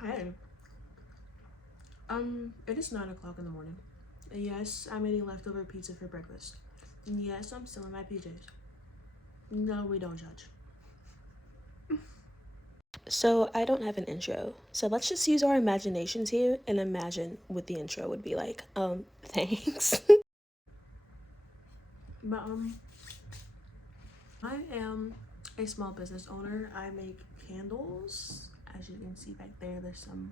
Hey, it is 9 o'clock in the morning. Yes, I'm eating leftover pizza for breakfast. Yes, I'm still in my PJs. No, we don't judge. So I don't have an intro. So let's just use our imaginations here and imagine what the intro would be like. Thanks. but I am a small business owner. I make candles. As you can see back there, there's some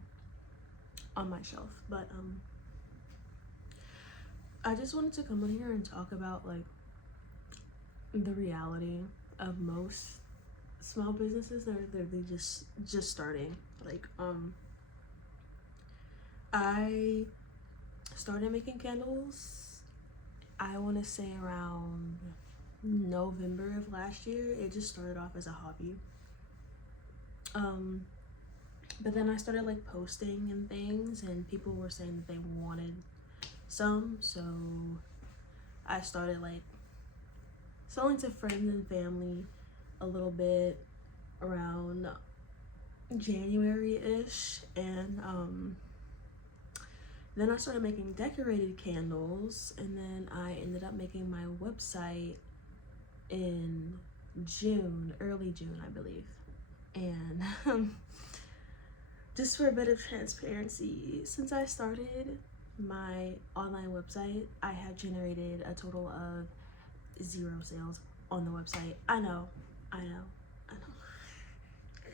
on my shelf. But I just wanted to come on here and talk about like the reality of most small businesses that are they just starting. Like I started making candles, I want to say around November of last year. It just started off as a hobby. um but then I started like posting and things, and people were saying that they wanted some, so I started like selling to friends and family a little bit around January-ish. And then I started making decorated candles, and then I ended up making my website in June, early June, I believe. And just for a bit of transparency, since I started my online website, I have generated a total of 0 sales on the website. I know, I know, I know.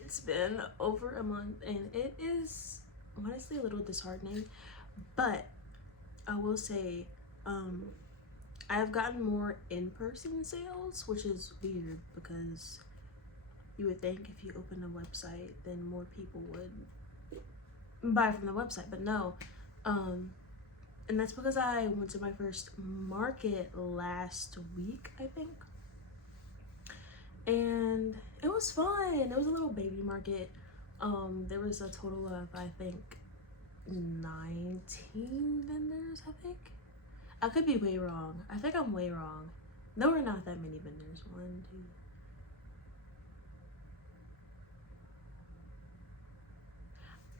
It's been over a month, and it is honestly a little disheartening, but I will say, um, I've gotten more in-person sales, which is weird because you would think if you open a website, then more people would buy from the website, but no. Um, and that's because I went to my first market last week, I think, and it was fun. It was a little baby market. There was a total of, I think, 19 vendors, I think. I could be way wrong. I think I'm way wrong. There were not that many vendors. One, two.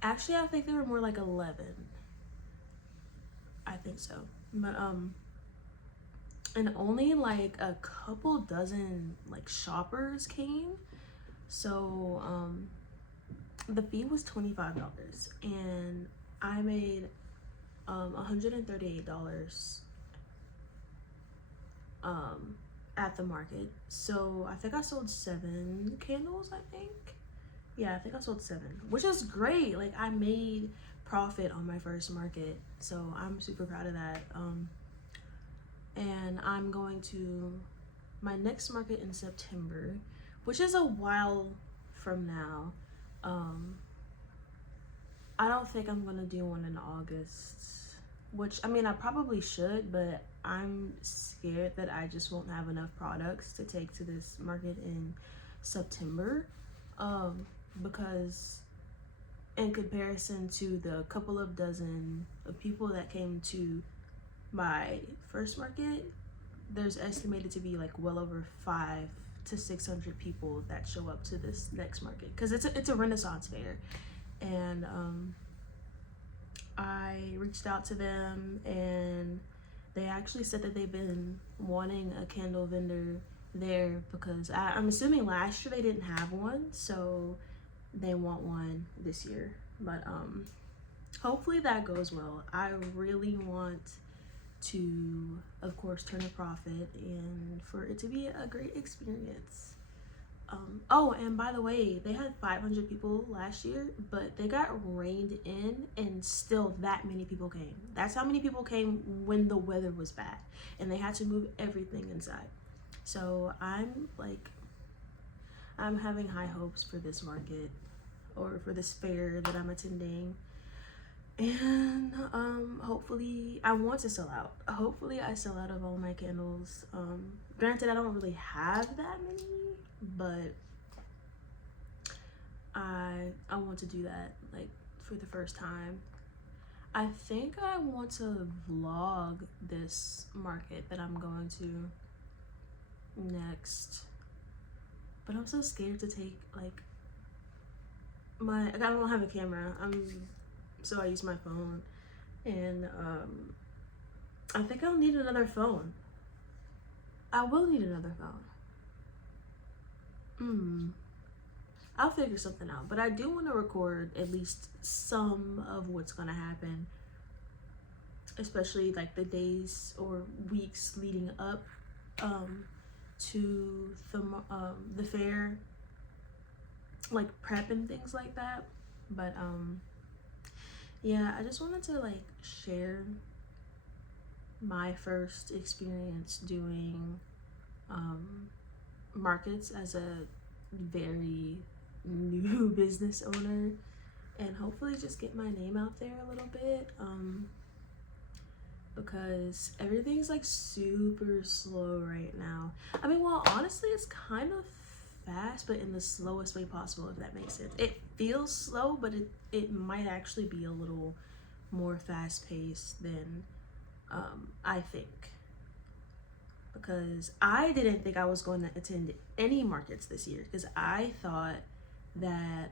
Actually, I think there were more like 11. I think so. But and only like a couple dozen like shoppers came. So the fee was $25, and I made $138 at the market. So I think I sold 7 candles, I think. Yeah, I think I sold 7, which is great. Like, I made profit on my first market, so I'm super proud of that. And I'm going to my next market in September, which is a while from now. Um, I don't think I'm gonna do one in August, which I mean, I probably should, but I'm scared that I just won't have enough products to take to this market in September. Um, because in comparison to the couple of dozen of people that came to my first market, there's estimated to be like well over 500 to 600 people that show up to this next market, because it's a Renaissance fair. And I reached out to them, and they actually said that they've been wanting a candle vendor there because I'm assuming last year they didn't have one, so they want one this year. But hopefully that goes well. I really want to, of course, turn a profit and for it to be a great experience. Oh, and by the way, they had 500 people last year, but they got rained in, and still that many people came. That's how many people came when the weather was bad, and they had to move everything inside. So I'm having high hopes for this market, or for this fair that I'm attending. And hopefully I want to sell out. Hopefully I sell out of all my candles. Granted, I don't really have that many, but I want to do that, like, for the first time. I think I want to vlog this market that I'm going to next, but I'm so scared to take like I don't have a camera. So I use my phone, and I think I'll need another phone. I will need another phone. I'll figure something out, but I do want to record at least some of what's gonna happen, especially like the days or weeks leading up to the fair, like prep and things like that. But yeah, I just wanted to like share my first experience doing markets as a very new business owner, and hopefully just get my name out there a little bit, because everything's like super slow right now. I mean, well, honestly, it's kind of fast, but in the slowest way possible, if that makes sense. It feels slow, but it might actually be a little more fast paced than I think, because I didn't think I was going to attend any markets this year, because I thought that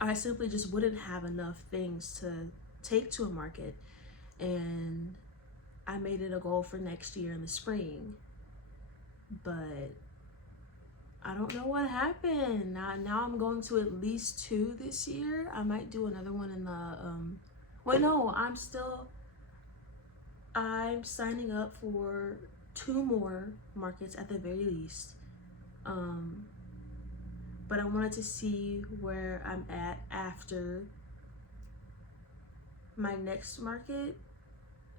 I simply just wouldn't have enough things to take to a market, and I made it a goal for next year in the spring. But I don't know what happened. Now I'm going to at least 2 this year. I might do another one in the wait, no, I'm signing up for 2 more markets at the very least. But I wanted to see where I'm at after my next market,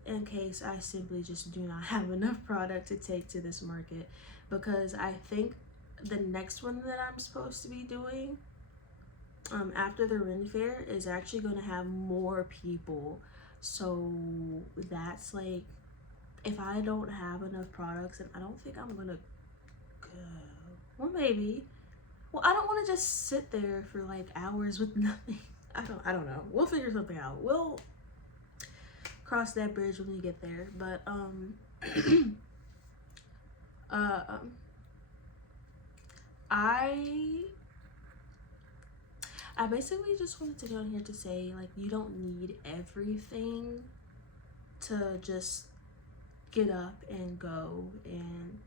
in case I simply just do not have enough product to take to this market, because I think the next one that I'm supposed to be doing after the Ren Fair is actually going to have more people. So that's like, if I don't have enough products, and I don't think I'm gonna go, well, maybe, well, I don't want to just sit there for like hours with nothing. I don't know, we'll figure something out. We'll cross that bridge when we get there. But I basically just wanted to get on here to say, like, you don't need everything to just get up and go and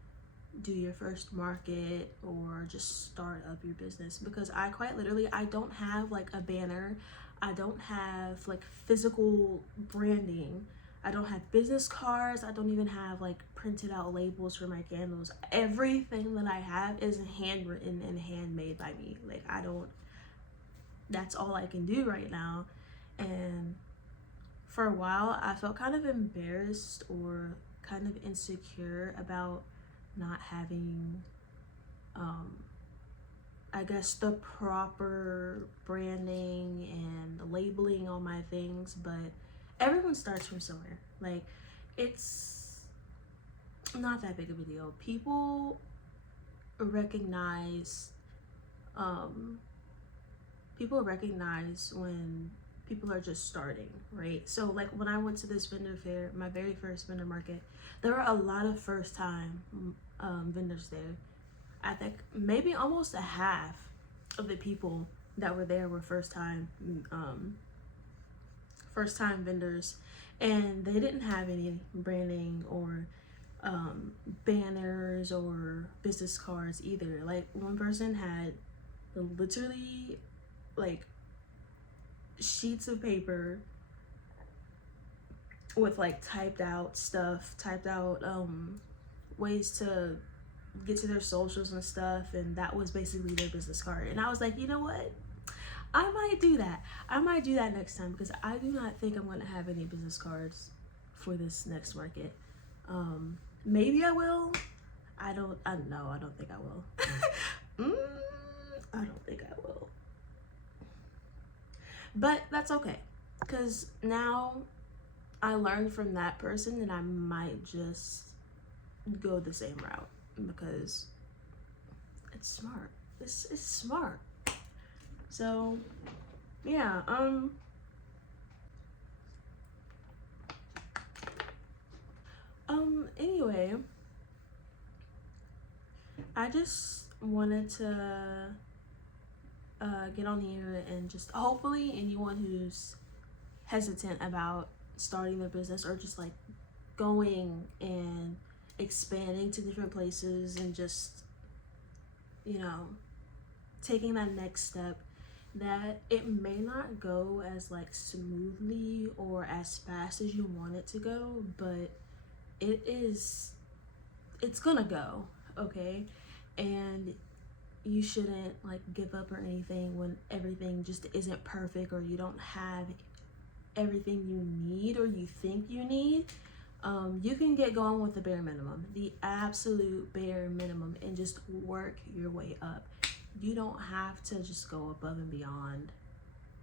do your first market or just start up your business. Because I quite literally, I don't have like a banner, I don't have like physical branding, I don't have business cards, I don't even have like printed out labels for my candles. Everything that I have is handwritten and handmade by me. Like, that's all I can do right now. And for a while I felt kind of embarrassed or kind of insecure about not having I guess the proper branding and labeling on my things. But everyone starts from somewhere. Like, it's not that big of a deal. People recognize when people are just starting, right? So like, when I went to this vendor fair, my very first vendor market, there were a lot of first time vendors there. I think maybe almost a half of the people that were there were first time vendors, and they didn't have any branding or banners or business cards either. Like, one person had literally like sheets of paper with like typed out ways to get to their socials and stuff, and that was basically their business card. And I was like, you know what, I might do that next time, because I do not think I'm going to have any business cards for this next market. Maybe I will. I don't know. I don't think I will. I don't think I will, but that's okay, because now I learned from that person, and I might just go the same route, because it's smart. It's smart. So yeah, anyway, I just wanted to get on here and just hopefully anyone who's hesitant about starting their business or just like going and expanding to different places and just, you know, taking that next step, that it may not go as like smoothly or as fast as you want it to go, but it's gonna go, okay? And you shouldn't like give up or anything when everything just isn't perfect or you don't have everything you need or you think you need. You can get going with the bare minimum, the absolute bare minimum, and just work your way up. You don't have to just go above and beyond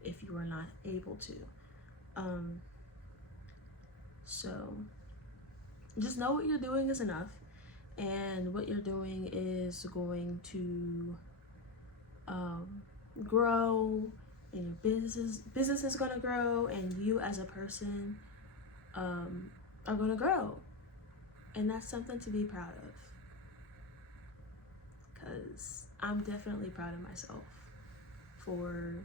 if you are not able to. So just know what you're doing is enough, and what you're doing is going to grow, and your business is going to grow, and you as a person are going to grow, and that's something to be proud of, because I'm definitely proud of myself for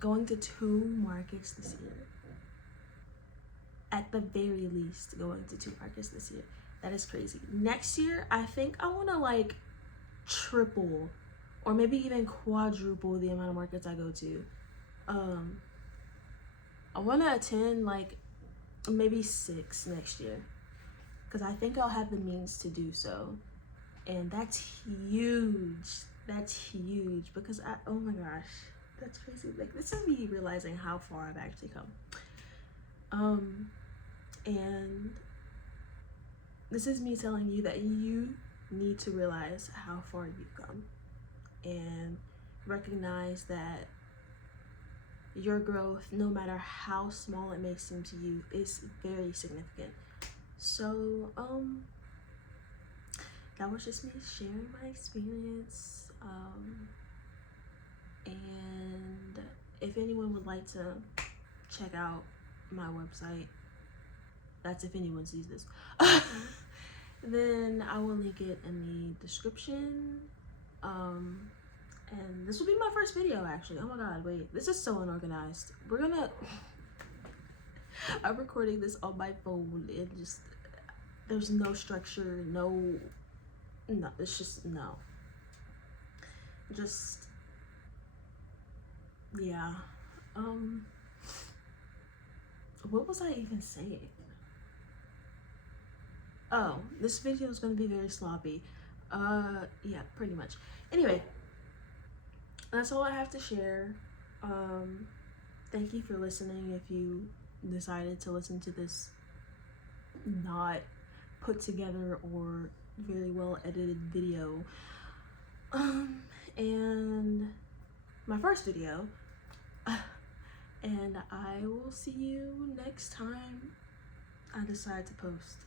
going to 2 markets this year. At the very least, going to 2 markets this year. That is crazy. Next year, I think I want to like triple or maybe even quadruple the amount of markets I go to. I want to attend like maybe 6 next year, because I think I'll have the means to do so. And that's huge. That's huge, because oh my gosh, that's crazy. Like, this is me realizing how far I've actually come. And this is me telling you that you need to realize how far you've come and recognize that your growth, no matter how small it may seem to you, is very significant. So that was just me sharing my experience, and if anyone would like to check out my website, that's if anyone sees this, then I will link it in the description. And this will be my first video, actually. Oh my god, wait, this is so unorganized. I'm recording this on my phone, and just there's no structure, no, it's just no, just yeah. What was I even saying? Oh, this video is going to be very sloppy. Yeah, pretty much. Anyway, that's all I have to share. Thank you for listening. If you decided to listen to this not put together or very well edited video, and my first video, and I will see you next time I decide to post.